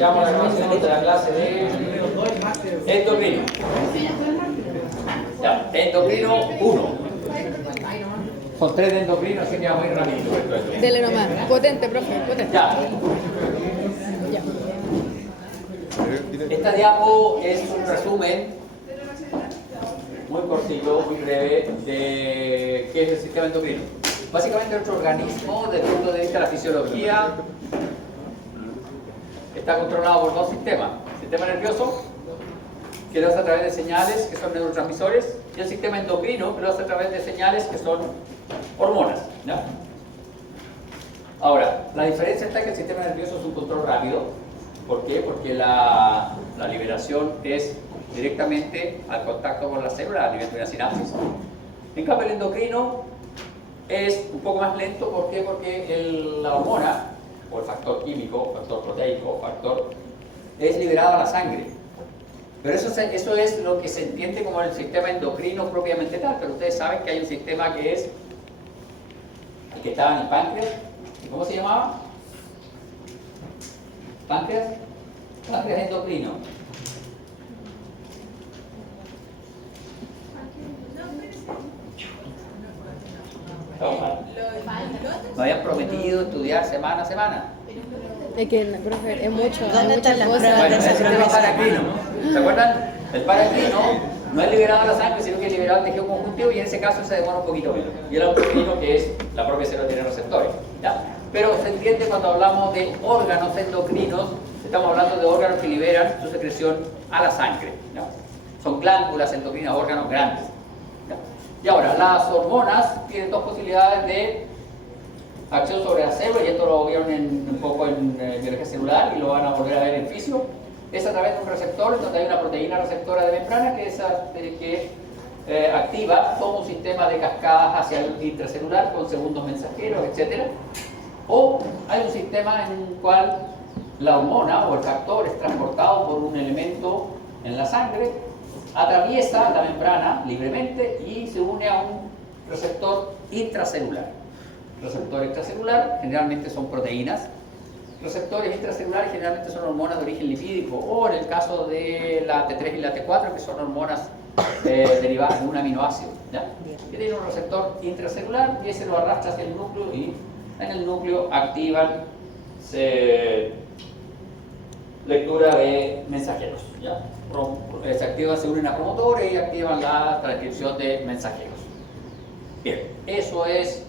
Iniciamos la grabación de la clase de endocrino. Ya, endocrino 1. Son 3 de endocrino, así que va muy rapidito esto. Dele nomás. Potente, profe, potente. Ya. Ya. Esta diapo es un resumen muy cortito, muy breve, de qué es el sistema endocrino. Básicamente nuestro organismo, desde el punto de vista de la fisiología, está controlado por dos sistemas. El sistema nervioso, que lo hace a través de señales, que son neurotransmisores, y el sistema endocrino, que lo hace a través de señales, que son hormonas. ¿Ya? Ahora, la diferencia está que el sistema nervioso es un control rápido. ¿Por qué? Porque la liberación es directamente al contacto con la célula a nivel de una sinapsis. En cambio, el endocrino es un poco más lento. ¿Por qué? Porque la hormona, o el factor químico, factor proteico, factor, es liberado a la sangre. Pero eso es lo que se entiende como el sistema endocrino propiamente tal. Pero ustedes saben que hay un sistema que es el que estaba en el páncreas. ¿Cómo se llamaba? ¿Páncreas? Páncreas endocrino. Me habían prometido estudiar semana a semana. Es que, profe, es mucho. ¿Dónde están las pruebas Bueno, de ese es el esa paracrino. ¿Se acuerdan? El paracrino no es liberado a la sangre, sino que es liberado al tejido conjuntivo, y en ese caso se demora un poquito menos. Y el autocrino, que es la propia célula, tiene receptores. ¿Ya? Pero se entiende cuando hablamos de órganos endocrinos, estamos hablando de órganos que liberan su secreción a la sangre. ¿Ya? Son glándulas endocrinas, órganos grandes. ¿Ya? Y ahora, las hormonas tienen dos posibilidades de acción sobre la célula, y esto lo vieron un poco en biología celular y lo van a volver a ver en fisio. Es a través de un receptor donde hay una proteína receptora de membrana que activa todo un sistema de cascadas hacia el intracelular con segundos mensajeros, etc. O hay un sistema en el cual la hormona o el factor es transportado por un elemento en la sangre, atraviesa la membrana libremente y se une a un receptor intracelular. Receptor extracelular generalmente son proteínas. Receptores intracelulares generalmente son hormonas de origen lipídico, o en el caso de la T3 y la T4, que son hormonas derivadas de un aminoácido. ¿Ya? Que tienen un receptor intracelular y ese lo arrastra hacia el núcleo, y en el núcleo activan lectura de mensajeros. ¿Ya? Se unen a promotores y activan la transcripción de mensajeros. Bien, eso es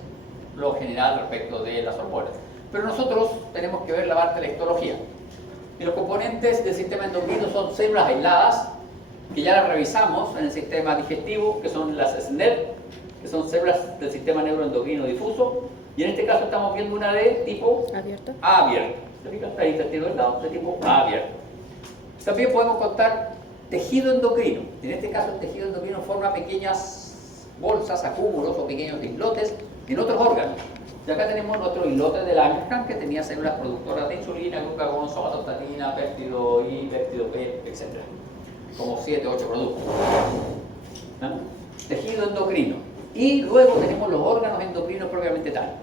lo general respecto de las hormonas. Pero nosotros tenemos que ver la parte de la histología. Y los componentes del sistema endocrino son células aisladas, que ya las revisamos en el sistema digestivo, que son las SNEP, que son células del sistema neuroendocrino difuso, y en este caso estamos viendo una de tipo Abierto. abierto. Está ahí intestino delgado, de tipo abierto. También podemos contar tejido endocrino. En este caso el tejido endocrino forma pequeñas bolsas, acúmulos o pequeños islotes en otros órganos. Y acá tenemos nuestro islote de Langerhans, que tenía células productoras de insulina, glucagón, somatostatina, péptido I, péptido B, etc. Como 7 o 8 productos. ¿No? Tejido endocrino. Y luego tenemos los órganos endocrinos propiamente tal.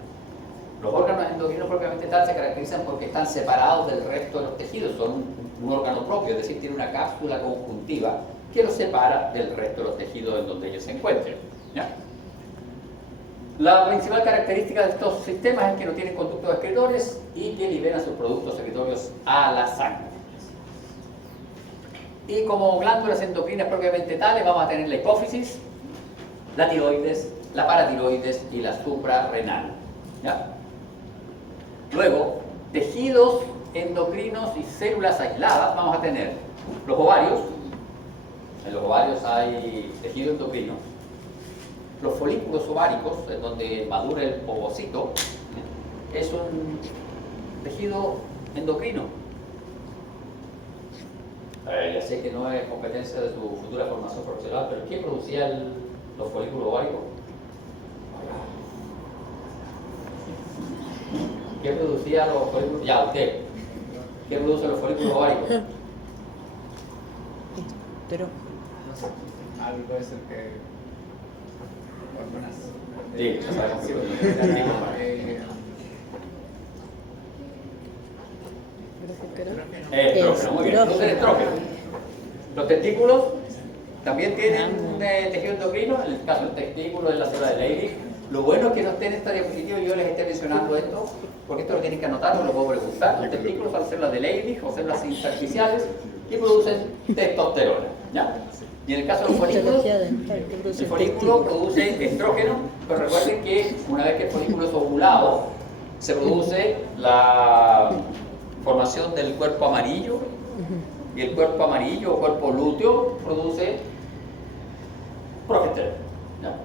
Los órganos endocrinos propiamente tal se caracterizan porque están separados del resto de los tejidos. Son un órgano propio, es decir, tiene una cápsula conjuntiva que los separa del resto de los tejidos en donde ellos se encuentren. ¿Ya? La principal característica de estos sistemas es que no tienen conductos excretores y que liberan sus productos secretorios a la sangre. Y como glándulas endocrinas propiamente tales, vamos a tener la hipófisis, la tiroides, la paratiroides y la suprarrenal. ¿Ya? Luego, tejidos endocrinos y células aisladas, vamos a tener los ovarios. En los ovarios hay tejido endocrino. Los folículos ováricos, en donde madura el ovocito, es un tejido endocrino. Ya sé que no es competencia de su futura formación profesional, pero ¿qué producía los folículos ováricos? ¿Qué producía los folículos? Ya, usted. ¿Qué produce los folículos ováricos? Pero No sé, algo puede ser que hormonas. Sí, ya sabemos que Estrógeno, muy bien. Producen estrógeno. Los testículos también tienen un tejido endocrino, en el caso del testículo es la célula de Leydig. Lo bueno es que no esté en esta diapositiva y yo les esté mencionando esto, porque esto lo tienen que anotar, no lo puedo preguntar. Los testículos son células de Leydig o células intersticiales y producen testosterona. ¿Ya? Y en el caso de los folículos, el folículo produce estrógeno, pero recuerden que una vez que el folículo es ovulado, se produce la formación del cuerpo amarillo, y el cuerpo amarillo o cuerpo lúteo produce progesterona. ¿Ya?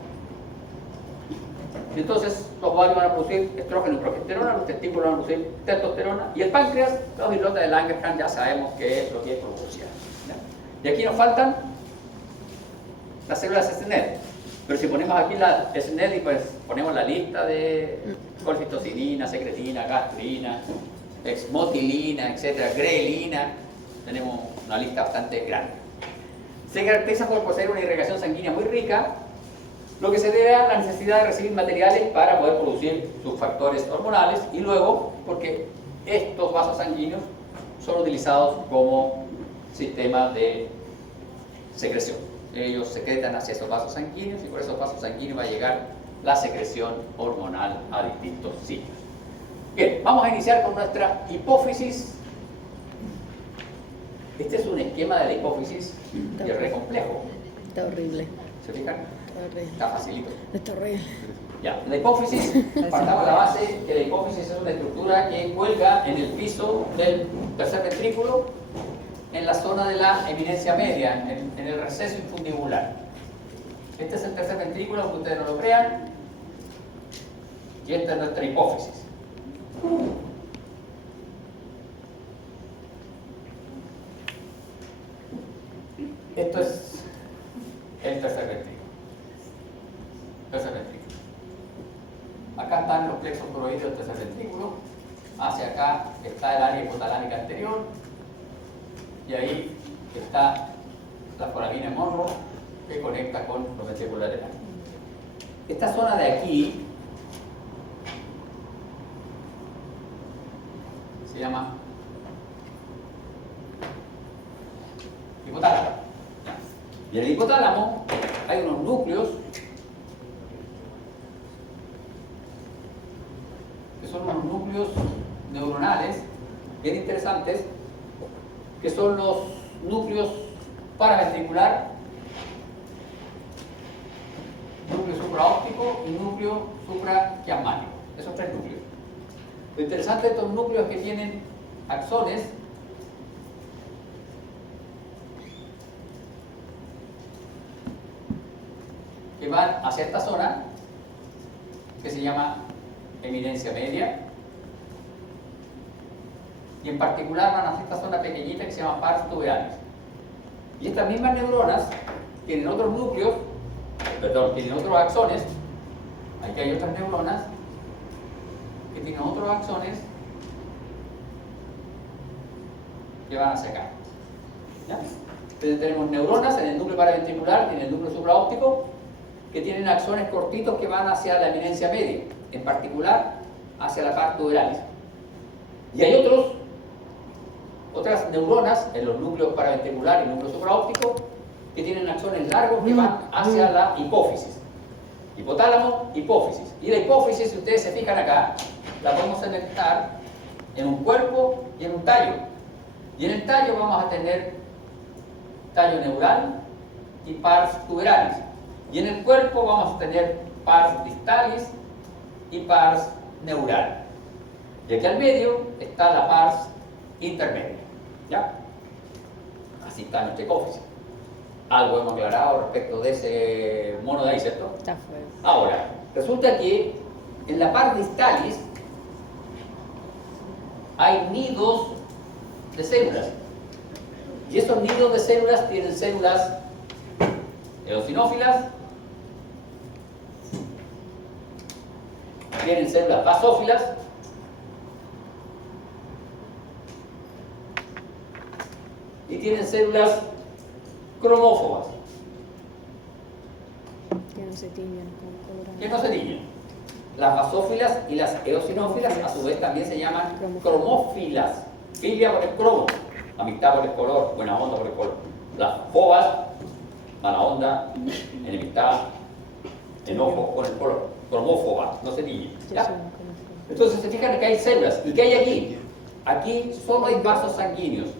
Y entonces los ovarios van a producir estrógeno y progesterona, los testículos van a producir testosterona, y el páncreas, los islotes de Langerhans ya sabemos qué es lo que produce. ¿Ya? Y aquí nos faltan las células SNED. Pero si ponemos aquí la SNED y pues ponemos la lista de colcitocinina, secretina, gastrina, exmotilina, etcétera, grelina, tenemos una lista bastante grande. Se caracteriza por poseer una irrigación sanguínea muy rica, lo que se debe a la necesidad de recibir materiales para poder producir sus factores hormonales, y luego porque estos vasos sanguíneos son utilizados como sistema de secreción. Ellos secretan hacia esos vasos sanguíneos y por esos vasos sanguíneos va a llegar la secreción hormonal a distintos sitios. Bien, vamos a iniciar con nuestra hipófisis. Este es un esquema de la hipófisis y es re complejo. Está horrible. ¿Se fijan? Está horrible. Está facilito. Está horrible. Ya, la hipófisis, partamos de la base que la hipófisis es una estructura que cuelga en el piso del tercer ventrículo, en la zona de la eminencia media, en el receso infundibular. Este es el tercer ventrículo, aunque ustedes no lo crean, y esta es nuestra hipófisis. Esto es el tercer ventrículo. Tercer ventrículo. Acá están los plexos coroideos del tercer ventrículo. Hacia acá está el área hipotalámica anterior. Y ahí está la foramina Monroe que conecta con los ventriculares. Esta zona de aquí se llama hipotálamo. Y en el hipotálamo hay unos núcleos que son unos núcleos neuronales bien interesantes, que son los núcleos paraventricular, núcleo supraóptico y núcleo supraquiasmático. Esos tres núcleos. Lo interesante de estos núcleos es que tienen axones que van hacia esta zona que se llama eminencia media, y en particular van hacia esta zona pequeñita que se llama pars tuberalis. Y estas mismas neuronas tienen otros núcleos, tienen otros axones. Aquí hay otras neuronas que tienen otros axones que van hacia acá. ¿Ya? Entonces tenemos neuronas en el núcleo paraventricular y en el núcleo supraóptico que tienen axones cortitos que van hacia la eminencia media, en particular hacia la pars tuberalis. Y hay otras neuronas en los núcleos paraventricular y núcleo supraóptico que tienen axones largos que van hacia la hipófisis. Hipotálamo, hipófisis. Y la hipófisis, si ustedes se fijan acá, la podemos conectar en un cuerpo y en un tallo. Y en el tallo vamos a tener tallo neural y pars tuberalis. Y en el cuerpo vamos a tener pars distalis y pars neural. Y aquí al medio está la pars intermedia. ¿Ya? Así está nuestra hipófisis. Algo hemos aclarado respecto de ese mono de ahí, ¿cierto? Está fuerte. Ahora, resulta que en la pars distalis hay nidos de células. Y esos nidos de células tienen células eosinófilas, tienen células basófilas, y tienen células cromófobas, Que no se tiñan con colorante. que no se tiñen. Las basófilas y las eosinófilas a su vez también se llaman cromófilas, filia por el cromo, amistad por el color, buena onda por el color. Las fobas, mala onda, enemistad, enojo con el color. Cromófoba, no se diga. Yo ¿Ya? soy un conozco. Entonces se fijan que hay células. ¿Y qué hay aquí? Aquí solo hay vasos sanguíneos.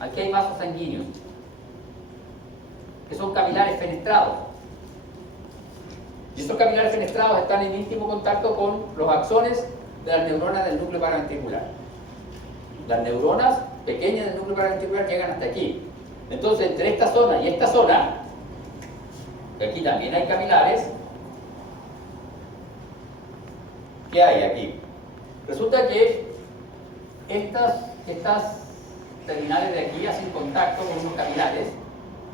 Aquí hay vasos sanguíneos, que son capilares fenestrados. Y estos capilares fenestrados están en íntimo contacto con los axones de las neuronas del núcleo paraventricular. Las neuronas pequeñas del núcleo paraventricular llegan hasta aquí. Entonces, entre esta zona y esta zona, que aquí también hay capilares, ¿qué hay aquí? Resulta que estas terminales de aquí hacen contacto con unos capilares,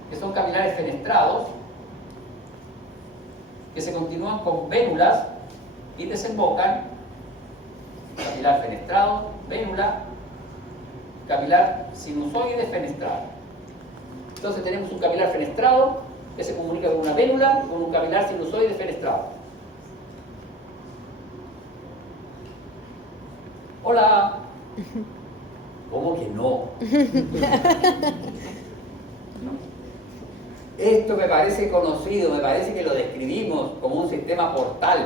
que son capilares fenestrados, que se continúan con vénulas y desembocan, capilar fenestrado, vénula, capilar sinusoide fenestrado. Entonces tenemos un capilar fenestrado que se comunica con una vénula, con un capilar sinusoide fenestrado. Hola. ¿Cómo que no? Esto me parece conocido, me parece que lo describimos como un sistema portal.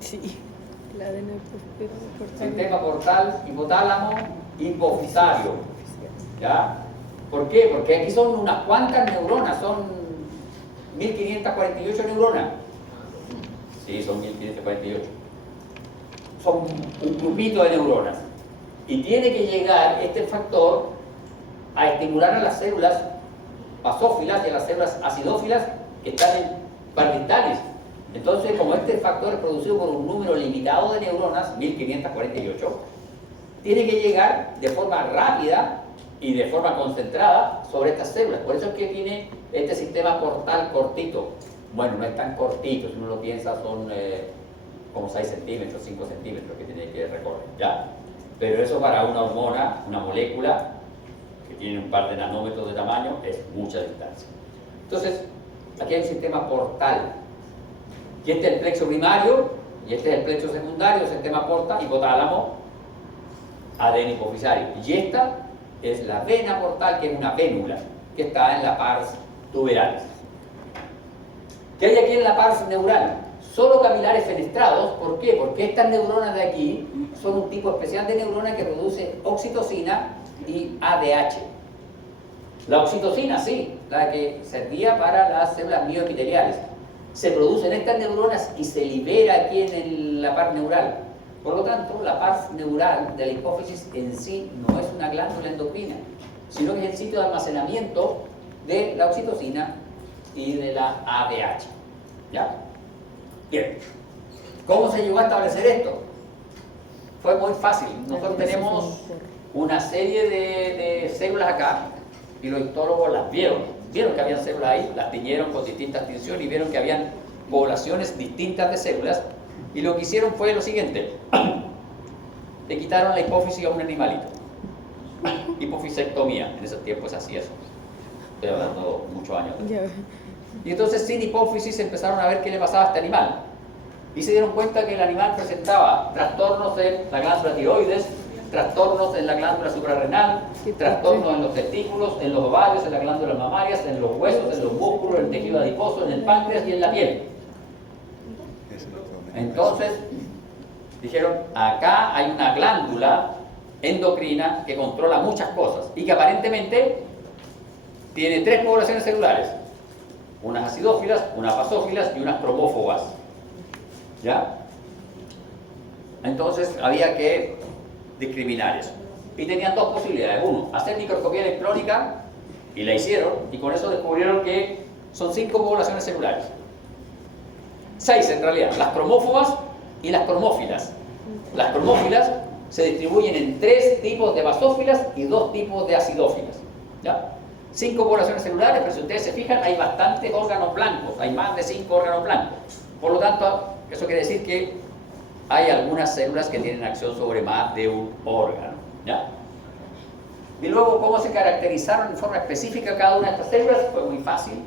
Sí, la ADN portal. Sistema portal, hipotálamo, hipofisario. ¿Ya? ¿Por qué? Porque aquí son unas cuantas neuronas, son 1548 neuronas. Sí, son 1548. Son un grupito de neuronas. Y tiene que llegar este factor a estimular a las células basófilas y a las células acidófilas que están en parietales. Entonces, como este factor es producido por un número limitado de neuronas, 1548, tiene que llegar de forma rápida y de forma concentrada sobre estas células. Por eso es que tiene este sistema portal cortito. Bueno, no es tan cortito, si uno lo piensa, son como 6 centímetros, 5 centímetros que tiene que recorrer, ¿ya? Pero eso para una hormona, una molécula que tiene un par de nanómetros de tamaño, es mucha distancia. Entonces, aquí hay un sistema portal. Y este es el plexo primario, y este es el plexo secundario, el sistema portal, hipotálamo, ADN hipofisario. Y esta es la vena portal, que es una vénula, que está en la pars tuberalis. ¿Qué hay aquí en la pars neural? Solo capilares fenestrados. ¿Por qué? Porque estas neuronas de aquí son un tipo especial de neurona que produce oxitocina y ADH. La oxitocina, sí, la que servía para las células mioepiteliales, se produce en estas neuronas y se libera aquí en la par neural. Por lo tanto, la par neural de la hipófisis en sí no es una glándula endocrina, sino que es el sitio de almacenamiento de la oxitocina y de la ADH. ¿Ya? Bien. ¿Cómo se llegó a establecer esto? Fue muy fácil. Nosotros tenemos una serie de células acá y los histólogos las vieron. Vieron que habían células ahí, las tiñeron con distintas tinciones y vieron que habían poblaciones distintas de células, y lo que hicieron fue lo siguiente: le quitaron la hipófisis a un animalito. Hipofisectomía, en ese tiempo se hacía eso. Estoy hablando muchos años atrás. Y entonces, sin hipófisis, empezaron a ver qué le pasaba a este animal. Y se dieron cuenta que el animal presentaba trastornos en la glándula tiroides, trastornos en la glándula suprarrenal, trastornos en los testículos, en los ovarios, en las glándulas mamarias, en los huesos, en los músculos, en el tejido adiposo, en el páncreas y en la piel. Entonces, dijeron, acá hay una glándula endocrina que controla muchas cosas y que aparentemente tiene 3 poblaciones celulares: unas acidófilas, unas basófilas y unas cromófobas. ¿Ya? Entonces había que discriminar eso. Y tenían 2 posibilidades. Uno, hacer microscopía electrónica, y la hicieron, y con eso descubrieron que son 5 poblaciones celulares. 6 en realidad, las cromófobas y las cromófilas. Las cromófilas se distribuyen en 3 tipos de basófilas y 2 tipos de acidófilas. ¿Ya? 5 poblaciones celulares, pero si ustedes se fijan, hay bastantes órganos blancos, hay más de 5 órganos blancos. Por lo tanto, eso quiere decir que hay algunas células que tienen acción sobre más de un órgano. ¿Ya? Y luego, ¿cómo se caracterizaron en forma específica cada una de estas células? Fue muy fácil.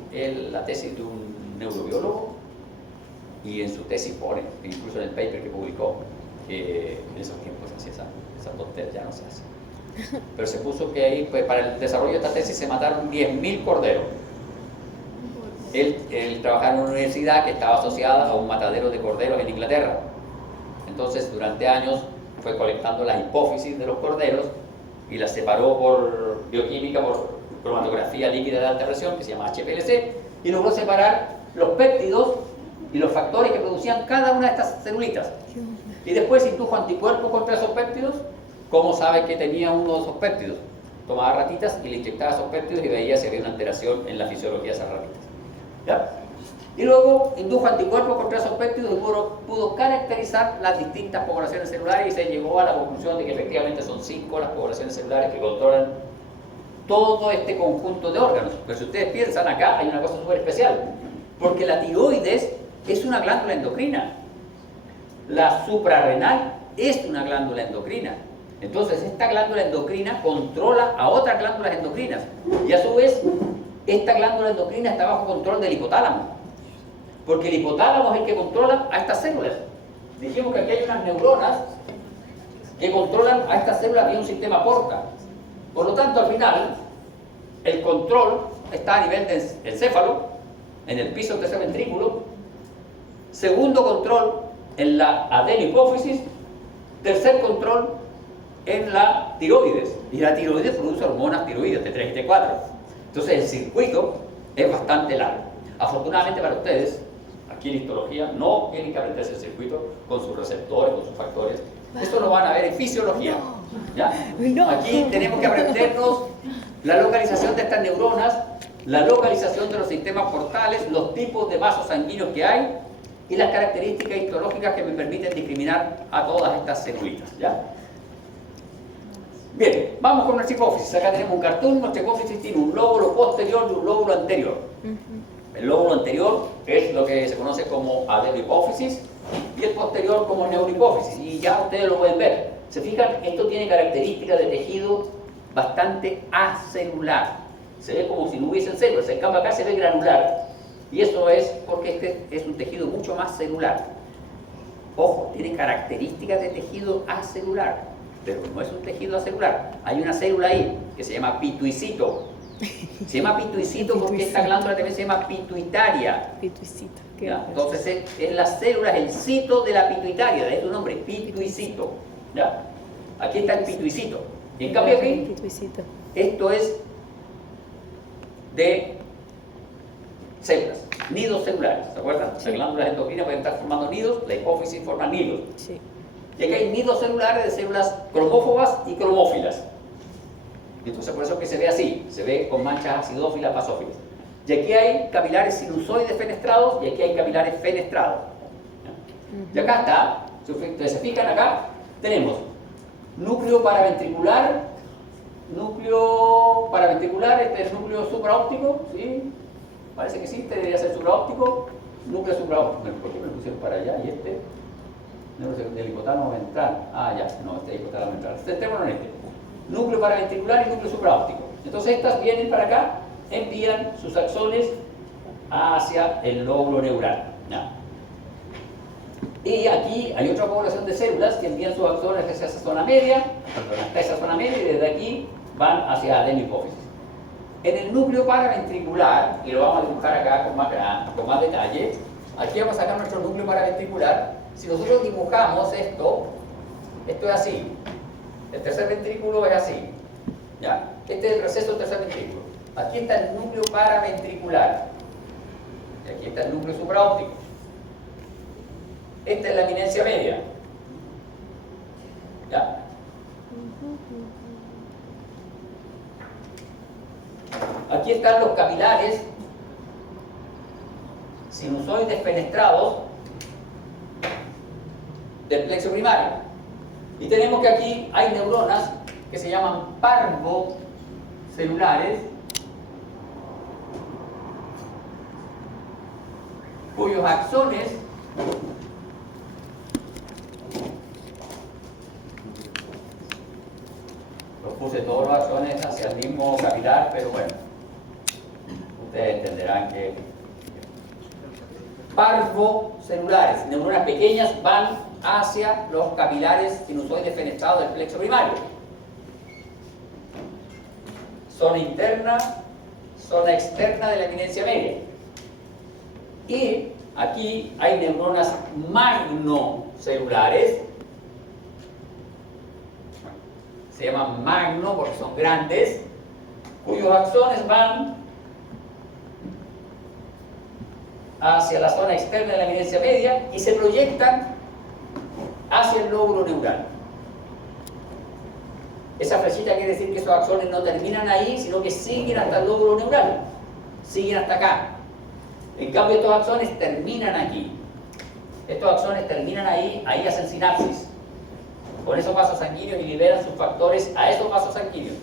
La tesis de un neurobiólogo, y en su tesis pone, incluso en el paper que publicó, que en esos tiempos se hacía esa tontería, ya no se hace. pero se puso que ahí, pues, para el desarrollo de esta tesis se mataron 10.000 corderos. Él trabajaba en una universidad que estaba asociada a un matadero de corderos en Inglaterra. Entonces, durante años fue colectando las hipófisis de los corderos y las separó por bioquímica, por cromatografía líquida de alta presión, que se llama HPLC, y logró separar los péptidos y los factores que producían cada una de estas celulitas. Y después indujo anticuerpos contra esos péptidos. ¿Cómo sabe que tenía uno de esos péptidos? Tomaba ratitas y le inyectaba esos péptidos y veía si había una alteración en la fisiología de esas ratitas. ¿Ya? Y luego indujo anticuerpos contra esos péptidos y pudo caracterizar las distintas poblaciones celulares y se llegó a la conclusión de que efectivamente son 5 las poblaciones celulares que controlan todo este conjunto de órganos. Pero si ustedes piensan, acá hay una cosa súper especial, porque la tiroides es una glándula endocrina, la suprarrenal es una glándula endocrina. Entonces esta glándula endocrina controla a otras glándulas endocrinas y a su vez esta glándula endocrina está bajo control del hipotálamo, porque el hipotálamo es el que controla a estas células. Dijimos que aquí hay unas neuronas que controlan a estas células vía un sistema porta. Por lo tanto, al final, el control está a nivel del encéfalo, en el piso del tercer ventrículo. Segundo control en la adenohipófisis. Tercer control en la tiroides. Y la tiroides produce hormonas tiroides T3 y T4. Entonces el circuito es bastante largo. Afortunadamente para ustedes, aquí en histología, no tienen que aprenderse el circuito con sus receptores, con sus factores. Esto lo van a ver en fisiología. ¿Ya? Aquí tenemos que aprendernos la localización de estas neuronas, la localización de los sistemas portales, los tipos de vasos sanguíneos que hay y las características histológicas que me permiten discriminar a todas estas celulitas. ¿Ya? Bien, vamos con nuestra hipófisis. Acá tenemos un cartoon. Nuestra hipófisis tiene un lóbulo posterior y un lóbulo anterior. El lóbulo anterior es lo que se conoce como adenohipófisis y el posterior como neurohipófisis. Y ya ustedes lo pueden ver. Se fijan, esto tiene características de tejido bastante acelular. Se ve como si no hubiesen células. En cambio acá se ve granular. Y eso es porque este es un tejido mucho más celular. Ojo, tiene características de tejido acelular, pero no es un tejido acelular. Hay una célula ahí que se llama pituicito. Se llama pituicito porque esta glándula también se llama pituitaria. Pituicito. ¿Ya? Entonces es la célula, es el cito de la pituitaria, de ahí su nombre, pituicito. ¿Ya? Aquí está el pituicito. Y en cambio aquí, Pituicito. esto es de células, nidos celulares, ¿se acuerdan? Sí. Las glándulas endocrinas pueden estar formando nidos, la hipófisis forma nidos. Sí. Y aquí hay nidos celulares de células cromófobas y cromófilas. Y entonces por eso es que se ve así, se ve con manchas acidófilas, basófilas. Y aquí hay capilares sinusoides fenestrados y aquí hay capilares fenestrados. ¿Ya? Y acá está, si ustedes se fijan acá, tenemos núcleo paraventricular, este es el núcleo supraóptico, ¿sí? Parece que sí, este debería ser supraóptico, núcleo supraóptico. ¿Por qué me lo pusieron para allá y este? Del hipotálamo ventral. Ah, ya, no, este es hipotálamo ventral. Centrémonos en este. Núcleo paraventricular y núcleo supraóptico. Entonces estas vienen para acá, envían sus axones hacia el lóbulo neural. ¿Ya? Y aquí hay otra población de células que envían sus axones hacia esa zona media, hasta esa zona media, y desde aquí van hacia adenohipófisis. En el núcleo paraventricular, y lo vamos a dibujar acá con más detalle, aquí vamos a sacar nuestro núcleo paraventricular. Si nosotros dibujamos esto es así. El tercer ventrículo es así. ¿Ya? Este es el receso del tercer ventrículo. Aquí está el núcleo paraventricular. Y aquí está el núcleo supraóptico. Esta es la eminencia media. ¿Ya? Aquí están los capilares sinusoides fenestrados del plexo primario. Y tenemos que aquí hay neuronas que se llaman parvocelulares, cuyos axones los puse todos los axones hacia el mismo capilar, pero bueno, ustedes entenderán que parvocelulares, neuronas pequeñas, van hacia los capilares sinusoides fenestrados del plexo primario. zona interna, zona externa de la eminencia media. Y aquí hay neuronas magnocelulares, se llaman magno porque son grandes, cuyos axones van hacia la zona externa de la eminencia media y se proyectan hacia el lóbulo neural. Esa flechita quiere decir que esos axones no terminan ahí, sino que siguen hasta el lóbulo neural, siguen hasta acá. En cambio, estos axones terminan aquí. Estos axones terminan ahí, ahí hacen sinapsis con esos vasos sanguíneos y liberan sus factores a esos vasos sanguíneos.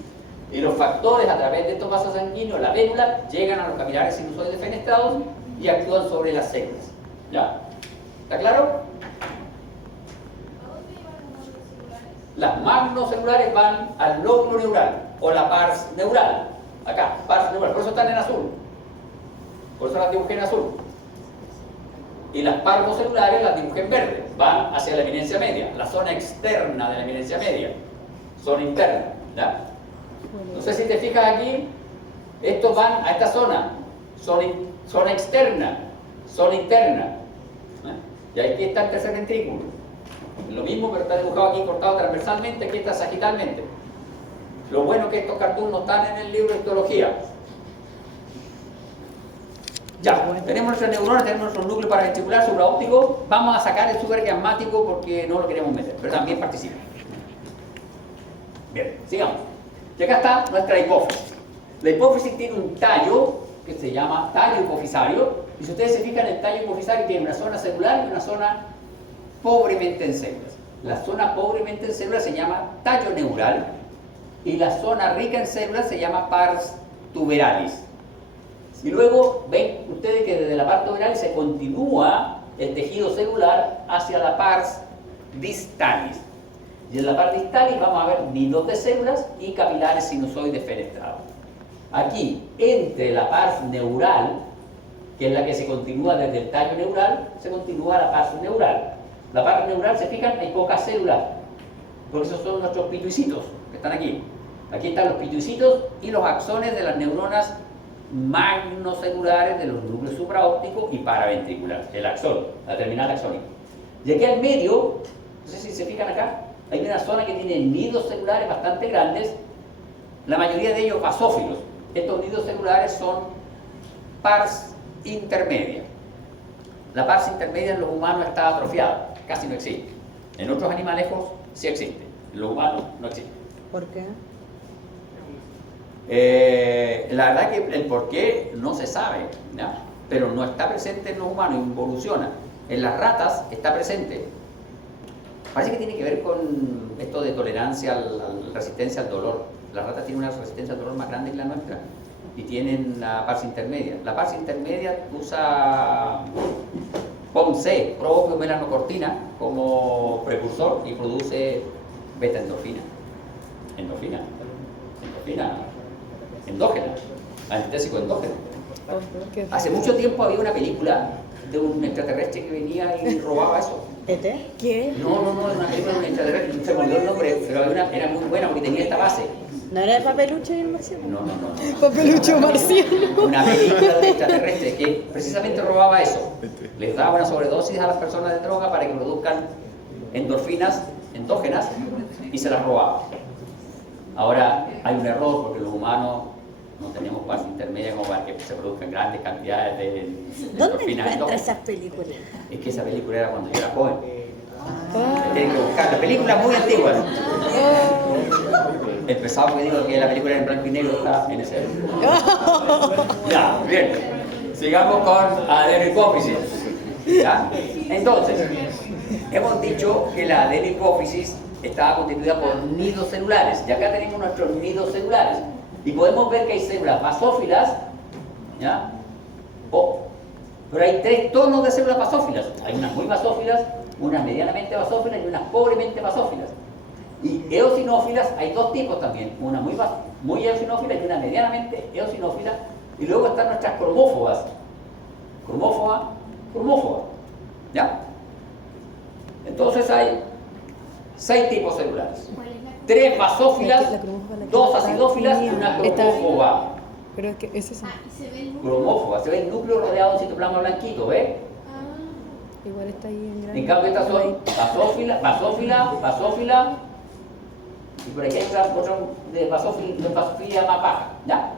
Y los factores, a través de estos vasos sanguíneos, la médula, llegan a los capilares sinusoides fenestrados y actúan sobre las células. ¿Ya? ¿Está claro? Las magnocelulares van al lóbulo neural o la pars neural. Acá, pars neural. Por eso están en azul. Por eso las dibujé en azul. Y las parvocelulares las dibujé en verde. Van hacia la eminencia media, la zona externa de la eminencia media. Zona interna. ¿Ya? No sé si te fijas aquí, estos van a esta zona. Zona externa, zona interna. Y aquí está el tercer ventrículo. Lo mismo, pero está dibujado aquí, cortado transversalmente, aquí está sagitalmente. Lo bueno es que estos cartoons no están en el libro de histología. Ya, tenemos nuestras neuronas, tenemos nuestro núcleo paraventricular supraóptico. Vamos a sacar el supraquiasmático porque no lo queremos meter, pero también participa. Bien, sigamos. Y acá está nuestra hipófisis. La hipófisis tiene un tallo que se llama tallo hipofisario. Y si ustedes se fijan, el tallo hipofisario tiene una zona celular y una zona pobremente en células. La zona pobremente en células se llama tallo neural y la zona rica en células se llama pars tuberalis. Y luego ven ustedes que desde la pars tuberalis se continúa el tejido celular hacia la pars distalis. Y en la pars distalis vamos a ver nidos de células y capilares sinusoides fenestrados. Aquí, entre la pars neural, que es la que se continúa desde el tallo neural, se continúa la pars neural. La pars neural, se fijan, hay pocas células, porque esos son nuestros pituicitos, que están aquí. Aquí están los pituicitos y los axones de las neuronas magnocelulares de los núcleos supraópticos y paraventriculares, el axón, la terminal axónica. Y aquí al medio, no sé si se fijan acá, hay una zona que tiene nidos celulares bastante grandes, la mayoría de ellos basófilos. Estos nidos celulares son pars intermedia. La pars intermedia en los humanos está atrofiada, casi no existe. En otros animalejos sí existe, en los humanos no existe. ¿Por qué? La verdad que el por qué no se sabe, ¿ya? Pero no está presente en los humanos, involuciona. En las ratas está presente. Parece que tiene que ver con esto de tolerancia, resistencia al dolor. Las ratas tienen una resistencia al dolor más grande que la nuestra y tienen la pars intermedia. La pars intermedia usa POMC, proopiomelanocortina, como precursor y produce beta-endorfina. Endorfina endógena, anestésico endógeno. Hace mucho tiempo había una película de un extraterrestre que venía y robaba eso. ¿Ete? ¿Qué? No, una película de un extraterrestre, se me olvidó el nombre, pero era muy buena porque tenía esta base. ¿No era el papelucho y el marciano? No. Papelucho marciano. Una película de un extraterrestre que precisamente robaba eso. Les daba una sobredosis a las personas de droga para que produzcan endorfinas endógenas y se las robaba. Ahora hay un error porque los humanos no tenemos pars intermedia como para que se produzcan grandes cantidades de ¿Dónde endorfinas encuentras endógenas. esas películas? Es que esa película era cuando yo era joven. Tienen que buscar. La película es muy antigua. El pesado que digo que la película era en blanco y negro está en ese. Ya, bien. Sigamos con adenopófisis. ¿Ya? Entonces, hemos dicho que la adenopófisis estaba constituida por nidos celulares. Y acá tenemos nuestros nidos celulares. Y podemos ver que hay células basófilas, ¿ya? Pero hay tres tonos de células basófilas. Hay unas muy basófilas, unas medianamente basófilas y unas pobremente basófilas. Y eosinófilas hay dos tipos también, una muy eosinófila y una medianamente eosinófila. Y luego están nuestras cromófobas. Cromófoba. ¿Ya? Entonces hay 6 tipos celulares. ¿Cuál es la 3 basófilas, La cromófoba la 2 que acidófilas y está una bien. cromófoba. Pero es que es esa. Cromófoba, se ve el núcleo rodeado de un citoplasma blanquito, ¿ves? Igual está ahí en grande. En cambio estas son basófila, y por aquí hay otra de basófila más baja, ¿ya?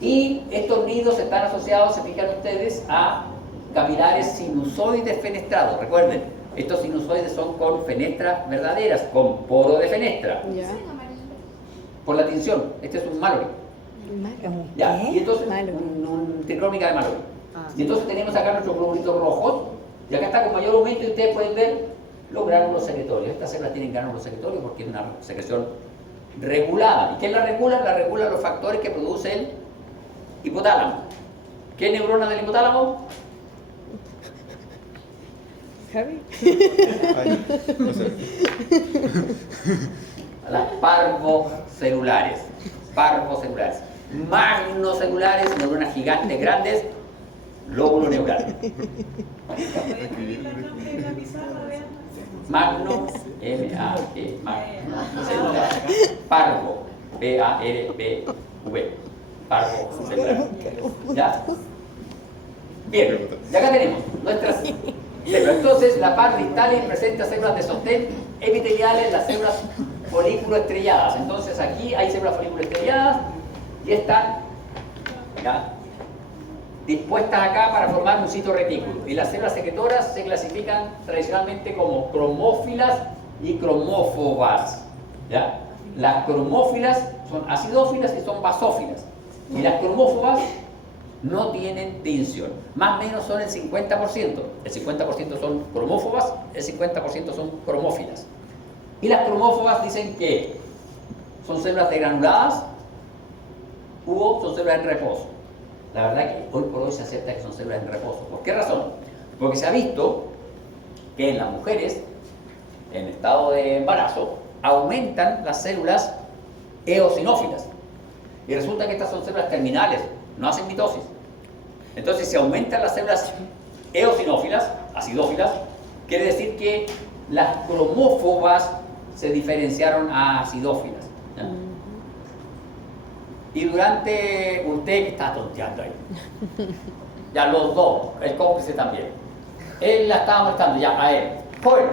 Y estos nidos están asociados, se fijan ustedes, a capilares sinusoides fenestrados. Recuerden, estos sinusoides son con fenestras verdaderas, con poro de fenestra, Ya. por la tinción. Este es un Mallory. Ya, y entonces un tricrómica de Mallory. Y entonces tenemos acá nuestros globulitos rojos, y acá está con mayor aumento y ustedes pueden ver los gránulos secretorios. Estas células tienen gránulos secretorios porque es una secreción regulada. ¿Y quién la regula? La regula los factores que produce el hipotálamo. ¿Qué neurona del hipotálamo? Javi. Ay, no sé. Las parvocelulares. Parvocelulares. Magnocelulares, neuronas gigantes grandes, lóbulo neural. Magno, M-A-E, magno. Parvo, P-A-R-V, parvo celular. ¿Ya? Bien, y acá tenemos nuestras células. Entonces, la par distal presenta células de sostén epiteliales, las células folículo estrelladas. Entonces, aquí hay células folículo estrelladas y están, ¿ya?, dispuestas acá para formar un citoretículo. Y las células secretoras se clasifican tradicionalmente como cromófilas y cromófobas, ¿ya? Las cromófilas son acidófilas y son basófilas. Y las cromófobas no tienen tinción. Más o menos son el 50%. El 50% son cromófobas, el 50% son cromófilas. Y las cromófobas dicen que son células degranuladas o son células en reposo. La verdad que hoy por hoy se acepta que son células en reposo. ¿Por qué razón? Porque se ha visto que en las mujeres en estado de embarazo aumentan las células eosinófilas. Y resulta que estas son células terminales, no hacen mitosis. Entonces, si aumentan las células eosinófilas, acidófilas, quiere decir que las cromófobas se diferenciaron a acidófilas, ¿ya? Y durante, usted que está tonteando ahí, ya los dos, el cómplice también, él la estaba molestando, ya a él, joven,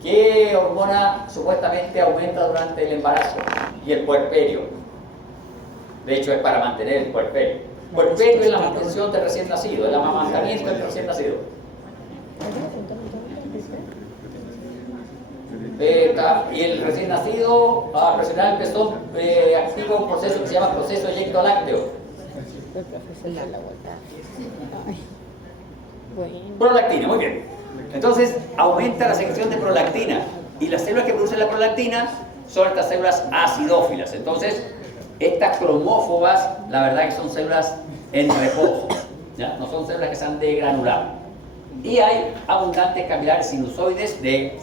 ¿qué hormona supuestamente aumenta durante el embarazo y el puerperio? De hecho, es para mantener el puerperio. Puerperio es la mantención del recién nacido, el amamantamiento del recién nacido. Y el recién nacido, a presionar el pezón, activa un proceso que se llama proceso eyectolácteo. Prolactina, muy bien. Entonces aumenta la secreción de prolactina y las células que producen la prolactina son estas células acidófilas. Entonces estas cromófobas, la verdad que son células en reposo, ¿ya? No son células que se han degranulado. Y hay abundantes capilares sinusoides,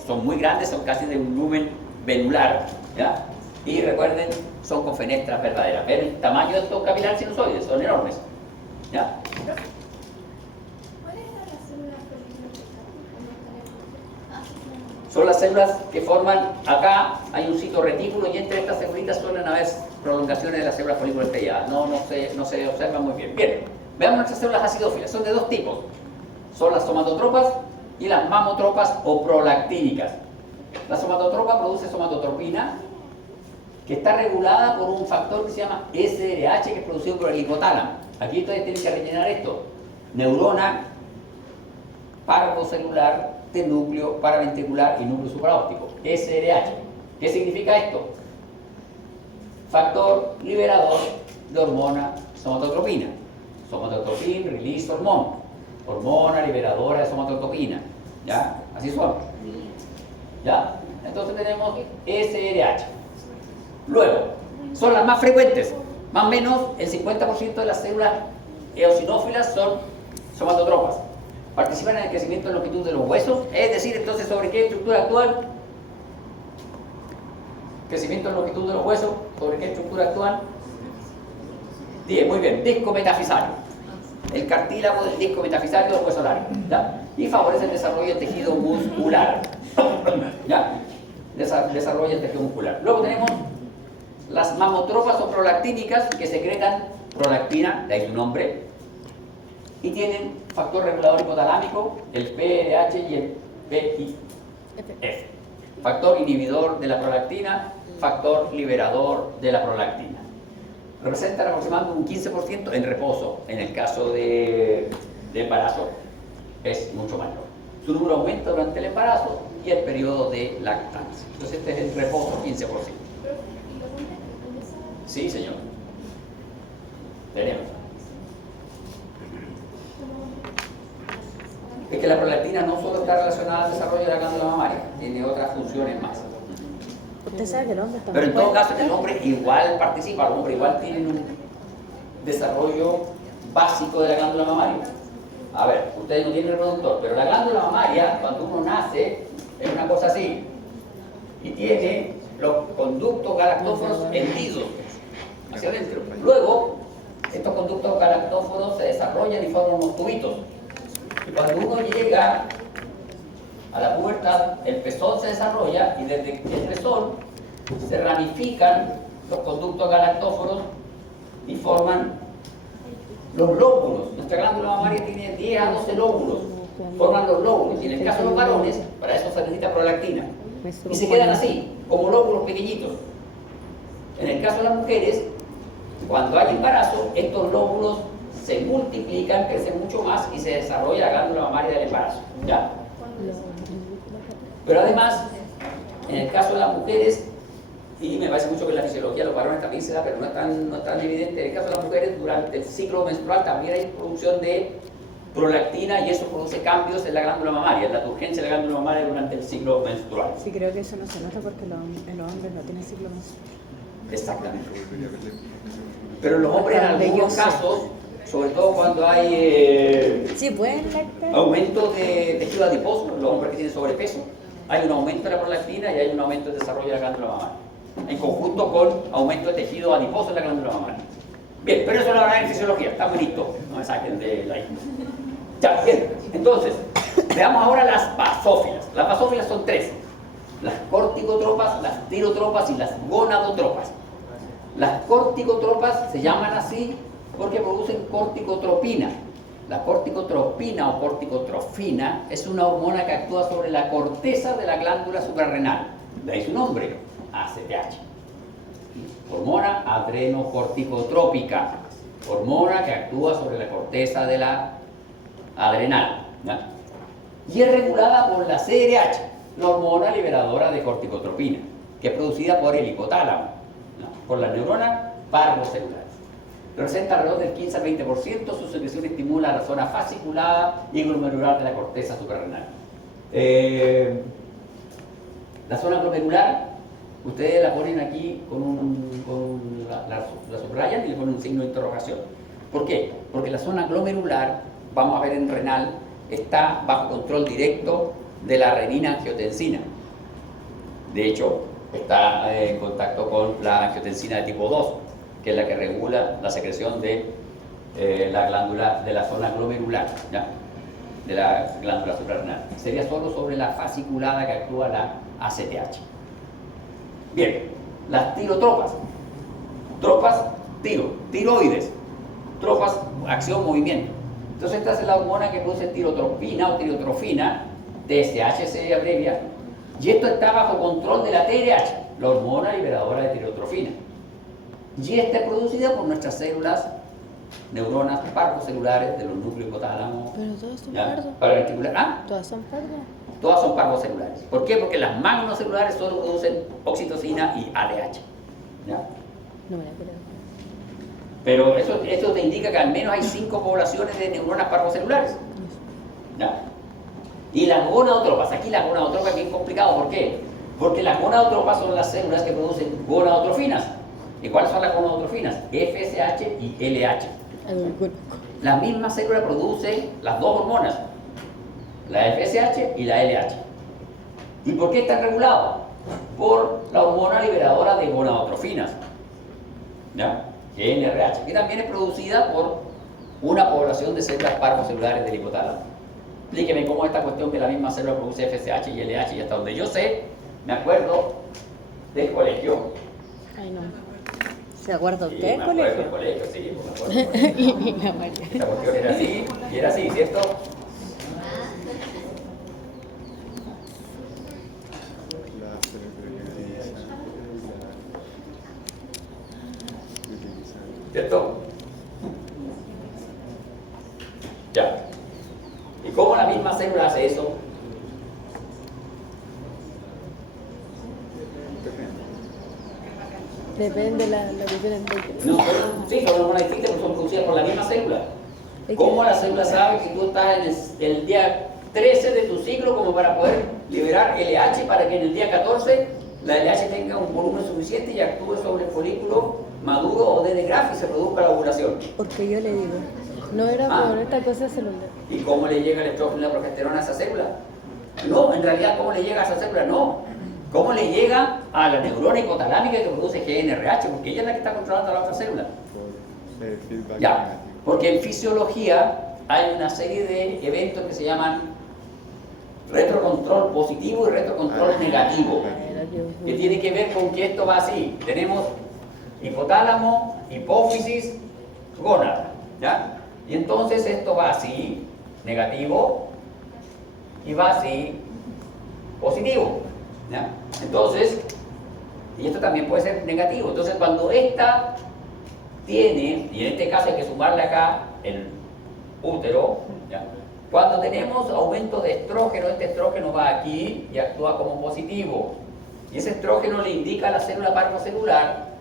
son muy grandes, son casi de un lumen venular, ¿ya? Y recuerden, son con fenestras verdaderas. ¿Ven el tamaño de estos capilares sinusoides? Son enormes, ¿ya? Son las células que forman, acá hay un citoretículo y entre estas celulitas suelen haber prolongaciones de las células folículo estrelladas. No se observa muy bien. Bien, veamos nuestras células acidófilas. Son de dos tipos. Son las somatotropas y las mamotropas o prolactínicas. La somatotropa produce somatotropina, que está regulada por un factor que se llama SRH, que es producido por el hipotálamo. Aquí ustedes tienen que rellenar esto: neurona, parvocelular, de núcleo paraventricular y núcleo supraóptico. SRH. ¿Qué significa esto? Factor liberador de hormona somatotropina. Somatotropin release hormone. Hormona liberadora de somatotropina. ¿Ya? Así son. ¿Ya? Entonces tenemos SRH. Luego, son las más frecuentes. Más o menos el 50% de las células eosinófilas son somatotropas. Participan en el crecimiento en longitud de los huesos. Es decir, entonces, ¿sobre qué estructura actúan? Crecimiento en longitud de los huesos. ¿Sobre qué estructura actúan? 10, muy bien. Disco metafisario. El cartílago del disco metafisario del hueso largo, ¿ya? Y favorece el desarrollo del tejido muscular, ¿ya? desarrolla el tejido muscular. Luego tenemos las mamotropas o prolactínicas que secretan prolactina, de ahí su nombre, y tienen factor regulador hipotalámico, el PLH y el PIF. Factor inhibidor de la prolactina, factor liberador de la prolactina. Representan aproximadamente un 15% en reposo. En el caso de embarazo es mucho mayor. Su número aumenta durante el embarazo y el periodo de lactancia. Entonces este es el reposo 15%. Sí, señor. Tenemos. Es que la prolactina no solo está relacionada al desarrollo de la glándula mamaria, tiene otras funciones más. Usted sabe que el hombre Pero en todo caso el hombre igual participa, el hombre igual tiene un desarrollo básico de la glándula mamaria. A ver, ustedes no tienen reproductor, pero la glándula mamaria, cuando uno nace, es una cosa así, y tiene los conductos galactóforos hendidos hacia adentro. Luego, estos conductos galactóforos se desarrollan y forman unos tubitos. Y cuando uno llega a la pubertad, el pezón se desarrolla y desde el pezón se ramifican los conductos galactóforos y forman los lóbulos. Nuestra glándula mamaria tiene 10 a 12 lóbulos, forman los lóbulos. Y en el caso de los varones, para eso se necesita prolactina. Y se quedan así, como lóbulos pequeñitos. En el caso de las mujeres, cuando hay embarazo, estos lóbulos se multiplican, crecen mucho más y se desarrolla la glándula mamaria del embarazo. ¿Ya? Pero además, en el caso de las mujeres, y me parece mucho que en la fisiología de los varones también se da, pero no es tan evidente, en el caso de las mujeres, durante el ciclo menstrual también hay producción de prolactina y eso produce cambios en la glándula mamaria, en la turgencia de la glándula mamaria durante el ciclo menstrual. Sí, creo que eso no se nota porque los hombres no tienen ciclo menstrual. Exactamente. Pero los hombres en algunos casos, sobre todo cuando hay Sí, pueden lactar. aumento de tejido adiposo, los hombres que tienen sobrepeso, hay un aumento de la prolactina y hay un aumento del desarrollo de la glándula mamaria, en conjunto con aumento de tejido adiposo en la glándula mamaria. Bien, pero eso lo habrá en fisiología, está bonito, no me saquen de la isla. Ya, bien, entonces, veamos ahora las basófilas. Las basófilas son tres: las corticotropas, las tirotropas y las gonadotropas. Las corticotropas se llaman así porque producen corticotropina. La corticotropina o corticotrofina es una hormona que actúa sobre la corteza de la glándula suprarrenal. De ahí su nombre, ACTH. Hormona adrenocorticotrópica. Hormona que actúa sobre la corteza de la adrenal. ¿No? Y es regulada por la CRH, la hormona liberadora de corticotropina, que es producida por el hipotálamo, ¿no? Por las neuronas parvocelulares. Representa alrededor del 15 al 20%, su secreción estimula la zona fasciculada y glomerular de la corteza suprarrenal. La zona glomerular, ustedes la ponen aquí la subrayan y le ponen un signo de interrogación. ¿Por qué? Porque la zona glomerular, vamos a ver en renal, está bajo control directo de la renina-angiotensina. De hecho, está en contacto con la angiotensina de tipo 2, que es la que regula la secreción de la glándula, de la zona glomerular, ¿ya? De la glándula suprarrenal. Sería solo sobre la fasciculada que actúa la ACTH. Bien, las tirotropas. Tropas, tiroides. Tropas, acción, movimiento. Entonces esta es la hormona que produce tirotropina o tirotrofina, TSH se abrevia, y esto está bajo control de la TRH, la hormona liberadora de tirotrofina. Y esta es producida por nuestras células, neuronas parvocelulares de los núcleos hipotálamos. Pero todas son pardos. Paraventricular. ¿Ah? Todas son pardos. Todas son parvocelulares. ¿Por qué? Porque las magnocelulares solo producen oxitocina y ADH. ¿Ya? No me la creo. Pero esto te indica que al menos hay 5 poblaciones de neuronas parvocelulares. ¿Ya? Y las gonadotropas. Aquí las gonadotropas es bien complicado. ¿Por qué? Porque las gonadotropas son las células que producen gonadotrofinas. ¿Y cuáles son las gonadotrofinas? FSH y LH. La misma célula produce las dos hormonas, la FSH y la LH. ¿Y por qué están regulados? Por la hormona liberadora de gonadotrofinas, ¿ya? NRH, que también es producida por una población de células parvocelulares del hipotálamo. Explíqueme cómo esta cuestión que la misma célula produce FSH y LH, y hasta donde yo sé, me acuerdo del colegio. Ay, no. ¿Se acuerda Sí, usted del me acuerdo del colegio? colegio, sí, me acuerdo. La María. Esta cuestión era así, y era así, ¿cierto? ¿Cierto? Ya. ¿Y cómo la misma célula hace eso? Depende la diferente. No, sí, son hormonas distintas, pero son producidas por la misma célula. Es ¿Cómo que- la célula sabe que tú estás en el día 13 de tu ciclo como para poder liberar LH para que en el día 14 la LH tenga un volumen suficiente y actúe sobre el folículo maduro o de Graf y se produzca la ovulación? Porque yo le digo, no era por esta cosa celular. ¿Y cómo le llega el estrógeno y la progesterona a esa célula? No, en realidad, ¿cómo le llega a esa célula? No. ¿Cómo le llega a la neurona hipotalámica que produce GNRH? Porque ella es la que está controlando a la otra célula. Ya, porque en fisiología hay una serie de eventos que se llaman retrocontrol positivo y retrocontrol negativo, que tiene que ver con que esto va así. Tenemos hipotálamo, hipófisis, gónada, ¿ya? Y entonces esto va así, negativo, y va así, positivo, ¿ya? Entonces, y esto también puede ser negativo. Entonces, cuando esta tiene, y en este caso hay que sumarle acá el útero, ¿ya? Cuando tenemos aumento de estrógeno, este estrógeno va aquí y actúa como positivo. Y ese estrógeno le indica a la célula parvocelular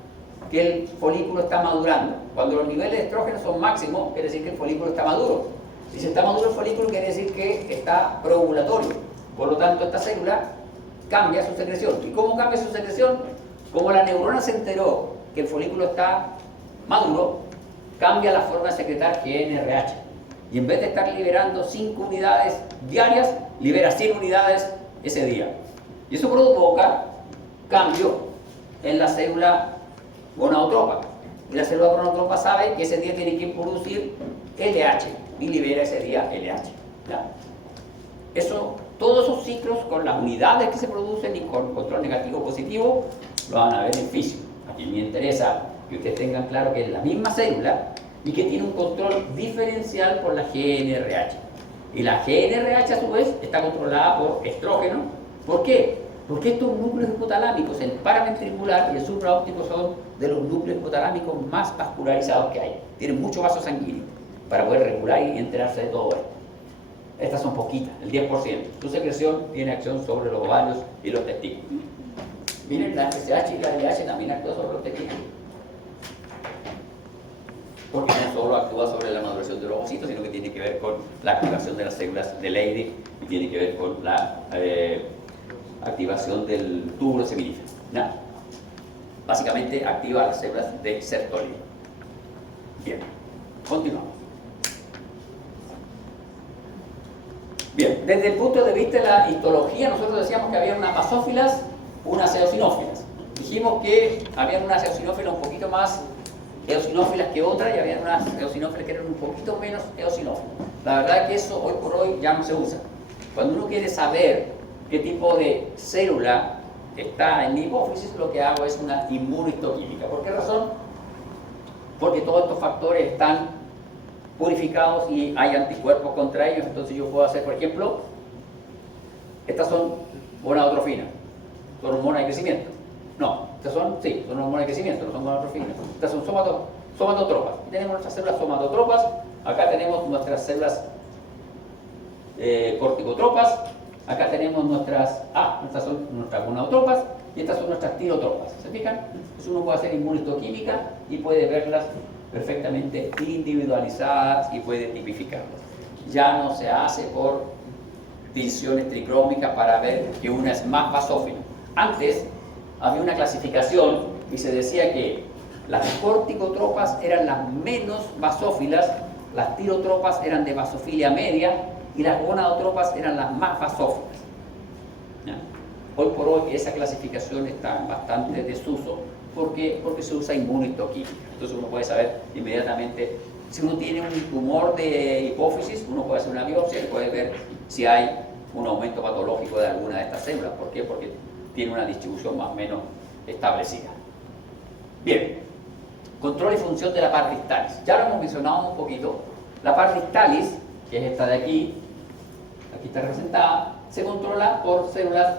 que el folículo está madurando. Cuando los niveles de estrógeno son máximos, quiere decir que el folículo está maduro. Si se está maduro el folículo, quiere decir que está proovulatorio. Por lo tanto, esta célula cambia su secreción. ¿Y cómo cambia su secreción? Como la neurona se enteró que el folículo está maduro, cambia la forma de secretar GNRH. Y en vez de estar liberando 5 unidades diarias, libera 100 unidades ese día. Y eso provoca cambio en la célula gonadotropa. Y la célula gonadotropa sabe que ese día tiene que producir LH y libera ese día LH. ¿Ya? Eso, todos esos ciclos con las unidades que se producen y con control negativo o positivo lo van a ver en fisio. Aquí me interesa que ustedes tengan claro que es la misma célula y que tiene un control diferencial por la GNRH. Y la GNRH a su vez está controlada por estrógeno. ¿Por qué? Porque estos núcleos hipotalámicos, el paraventricular y el supraóptico, son de los núcleos hipotalámicos más vascularizados que hay. Tienen mucho vaso sanguíneo para poder regular y enterarse de todo esto. Estas son poquitas, el 10%. Su secreción tiene acción sobre los ovarios y los testículos. Miren, la FSH y la LH también actúan sobre los testículos. Porque no solo actúa sobre la maduración de los ovocitos, sino que tiene que ver con la activación de las células de Leydig y tiene que ver con la activación del túbulo seminífero. ¿No? Básicamente activa las células de Sertoli. Bien, continuamos. Bien, desde el punto de vista de la histología, nosotros decíamos que había unas basófilas, unas eosinófilas. Dijimos que había unas eosinófilas un poquito más eosinófilas que otras y había unas eosinófilas que eran un poquito menos eosinófilas. La verdad es que eso hoy por hoy ya no se usa. Cuando uno quiere saber qué tipo de célula está en mi hipófisis, lo que hago es una inmunohistoquímica. ¿Por qué razón? Porque todos estos factores están purificados y hay anticuerpos contra ellos. Entonces yo puedo hacer, por ejemplo, estas son gonadotrofinas, son hormonas de crecimiento. No, estas son, sí, son hormonas de crecimiento, no son gonadotrofinas. Estas son somatotropas. Tenemos nuestras células somatotropas, acá tenemos nuestras células corticotropas, acá tenemos estas son nuestras gonadotropas y estas son nuestras tirotropas. ¿Se fijan? Entonces uno puede hacer inmunohistoquímica y puede verlas perfectamente individualizadas y puede tipificarlas. Ya no se hace por tinciones tricrómicas para ver que una es más basófila. Antes había una clasificación y se decía que las corticotropas eran las menos basófilas, las tirotropas eran de basofilia media y las gonadotropas eran las más basófilas. ¿Ya? Hoy por hoy esa clasificación está en bastante desuso. ¿Por qué? Porque se usa inmunohistoquímica. Entonces uno puede saber inmediatamente, si uno tiene un tumor de hipófisis, uno puede hacer una biopsia y puede ver si hay un aumento patológico de alguna de estas células. ¿Por qué? Porque tiene una distribución más o menos establecida. Bien, control y función de la par distalis. Ya lo hemos mencionado un poquito. La par distalis, que es esta de aquí está representada, se controla por células,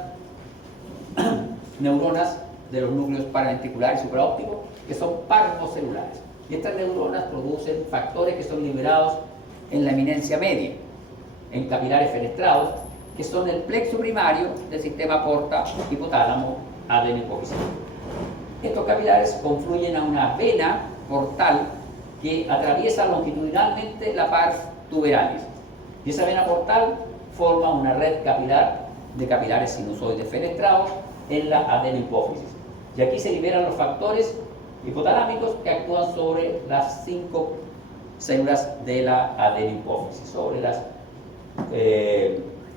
neuronas de los núcleos paraventriculares y supraópticos, que son parvocelulares. Y estas neuronas producen factores que son liberados en la eminencia media, en capilares fenestrados, que son el plexo primario del sistema porta, hipotálamo, adeno hipofisal. Estos capilares confluyen a una vena portal que atraviesa longitudinalmente la pars tuberalis. Y esa vena portal forma una red capilar de capilares sinusoides fenestrados en la adenohipófisis. Y aquí se liberan los factores hipotalámicos que actúan sobre las 5 células de la adenohipófisis, sobre las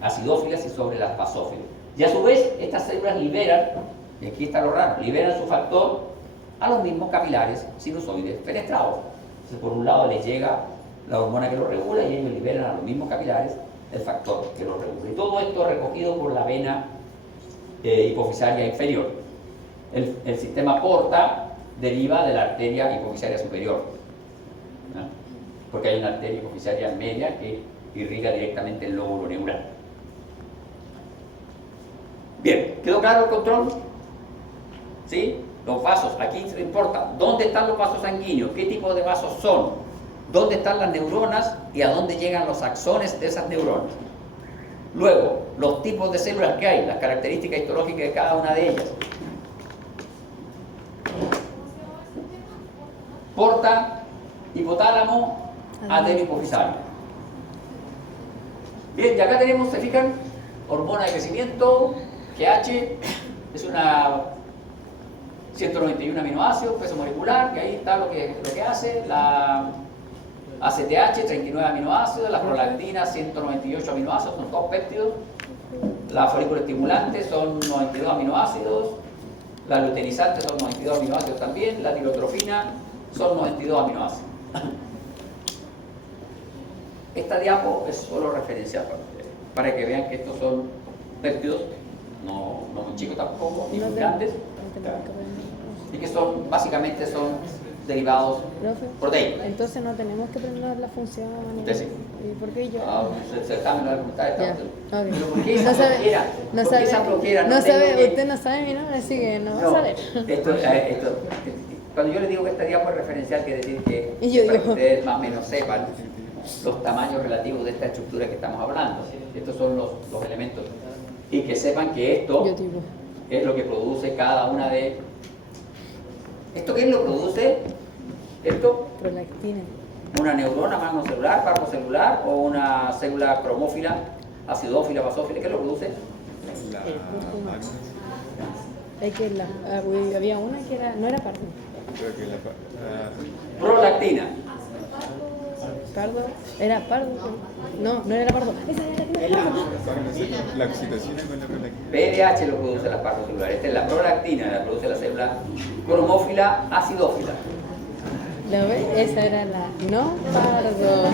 acidófilas y sobre las basófilas. Y a su vez, estas células liberan, y aquí está lo raro, liberan su factor a los mismos capilares sinusoides fenestrados. Entonces, por un lado les llega la hormona que lo regula y ellos liberan a los mismos capilares el factor que lo regula. Y todo esto recogido por la vena hipofisaria inferior. El sistema porta deriva de la arteria hipofisaria superior, ¿no? Porque hay una arteria hipofisaria media que irriga directamente el lóbulo neural. Bien, ¿quedó claro el control? ¿Sí? Los vasos, aquí se importa dónde están los vasos sanguíneos, qué tipo de vasos son, dónde están las neuronas y a dónde llegan los axones de esas neuronas. Luego, los tipos de células que hay, las características histológicas de cada una de ellas. Porta, hipotálamo, adeno hipofisario. Bien, y acá tenemos, se fijan, hormona de crecimiento, GH, es una 191 aminoácidos, peso molecular, que ahí está lo que hace, la ACTH, 39 aminoácidos, la prolactina, 198 aminoácidos, son todos péptidos, la folículo estimulante son 92 aminoácidos, la luteinizante son 92 aminoácidos también, la tirotrofina son 92 aminoácidos. Esta diapo es solo referencial para que vean que estos son péptidos, no muy chicos tampoco, ni muy grandes, y que son, básicamente son derivados proteicos. Entonces no tenemos que aprender la función. Sí. ¿Y por qué yo? El certamen de la Ya, Pero ok. ¿por qué esa floquera? No ¿Por qué esa sabe, floquera? no tengo sabe, que- usted no sabe, ¿no? Así que no va a saber. Cuando yo les digo que esta diapo es referencial, quiere decir que Y yo para que digo- ustedes más o menos sepan los tamaños relativos de esta estructura que estamos hablando. Estos son los elementos. Y que sepan que esto Yo digo. es lo que produce cada una de... ¿Esto qué lo produce? Esto, Prolactina. una neurona magnocelular, parvocelular o una célula cromófila, acidófila, basófila, ¿qué lo produce? La Es que había una que era, no era pardo. creo que Prolactina. Pardo, era pardo. No era pardo. Esa era la oxitocina con la prolactina. PDH lo produce la parvocelular. Esta es la prolactina, la produce la célula cromófila acidófila. ¿Lo ves? Esa era la no pardo.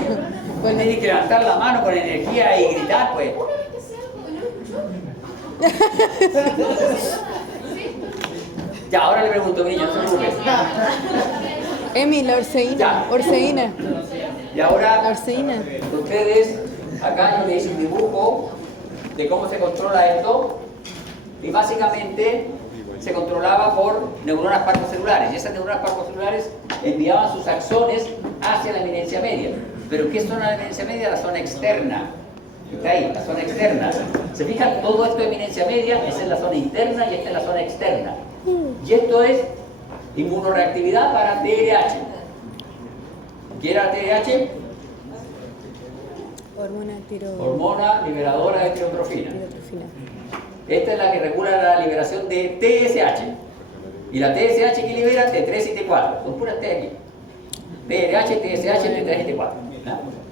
Pues tienes que levantar la mano con energía y gritar, pues. Ya, ahora le pregunto, niño, no se preocupe. Emi, la orceína. Ya. Orceína. Y ahora, La orceína. ustedes, acá yo le hice un dibujo de cómo se controla esto. Y básicamente se controlaba por neuronas parvocelulares. Y esas neuronas parvocelulares enviaban sus axones hacia la eminencia media. ¿Pero qué zona de la eminencia media? La zona externa. Está ahí, la zona externa. ¿Se fijan? Todo esto de eminencia media es en la zona interna y esta es la zona externa. Y esto es inmunoreactividad para TRH. ¿Qué era TRH? Hormona Hormona liberadora de tirotrofina. tirotrofina. Esta es la que regula la liberación de TSH. Y la TSH que libera T3 y T4. Son puras T aquí. TRH, TSH, T3 y T4. ¿No?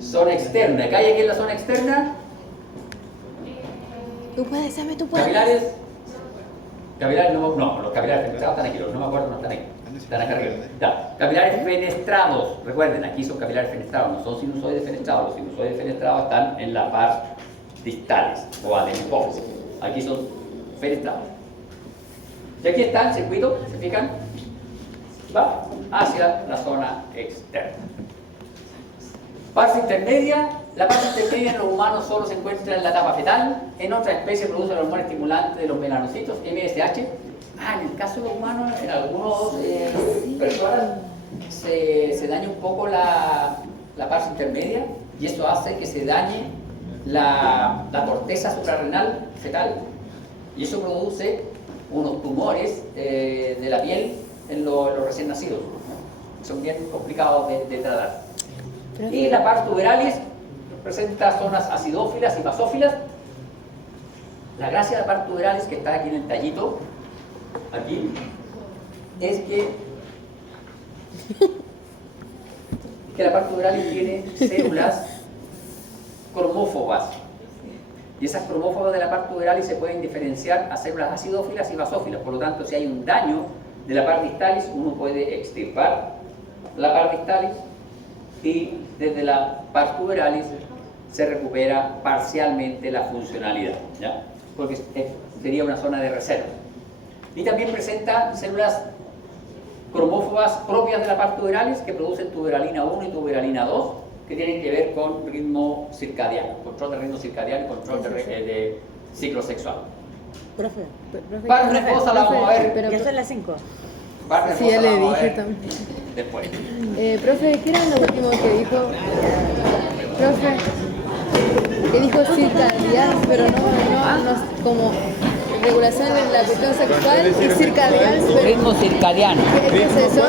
Zona externa. ¿Qué hay aquí en la zona externa? Tú puedes, Sammy, tú puedes. Capilares. Capilares no, los capilares fenestrados están aquí, no me acuerdo, no están aquí. Están acá arriba. Ya. Capilares fenestrados. Recuerden, aquí son capilares fenestrados, no son sinusoides fenestrados. Los sinusoides fenestrados están en la par distales o adenopófisis. Aquí son penetrado. Y aquí está el circuito, ¿se fijan? Va hacia la zona externa. Parte intermedia. La parte intermedia en los humanos solo se encuentra en la etapa fetal. En otras especies produce el hormona estimulante de los melanocitos, MSH. En el caso de los humanos, en algunas personas se daña un poco la parte intermedia y eso hace que se dañe la corteza suprarrenal fetal y eso produce unos tumores de la piel en los recién nacidos, ¿no? Son bien complicados de tratar. Y la pars tuberalis presenta zonas acidófilas y basófilas. La gracia de la pars tuberalis, que está aquí en el tallito, aquí, es que la pars tuberalis tiene células cromófobas. Y esas cromófobas de la pars tuberalis se pueden diferenciar a células acidófilas y basófilas. Por lo tanto, si hay un daño de la pars distalis, uno puede extirpar la pars distalis y desde la pars tuberalis se recupera parcialmente la funcionalidad, ¿ya? Porque sería una zona de reserva. Y también presenta células cromófobas propias de la pars tuberalis que producen tuberalina 1 y tuberalina 2, que tienen que ver con ritmo circadiano, control de ritmo circadiano y control de ciclo sexual. Profe, Pars nervosa la vamos a ver. pero- Ya son las 5. Pars Sí, nervosa ya la le vamos a dije ver también. después. Profe, ¿qué era lo último que dijo? Profe, que dijo circadial, pero no, como regulación de la cuestión sexual y circadial, pero Ritmo circadiano. ¿qué es eso?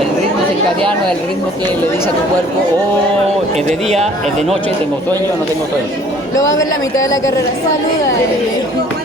El ritmo circadiano es el ritmo que le dice a tu cuerpo, oh, es de día, es de noche, tengo sueño, no tengo sueño. Lo va a ver la mitad de la carrera. Saluda.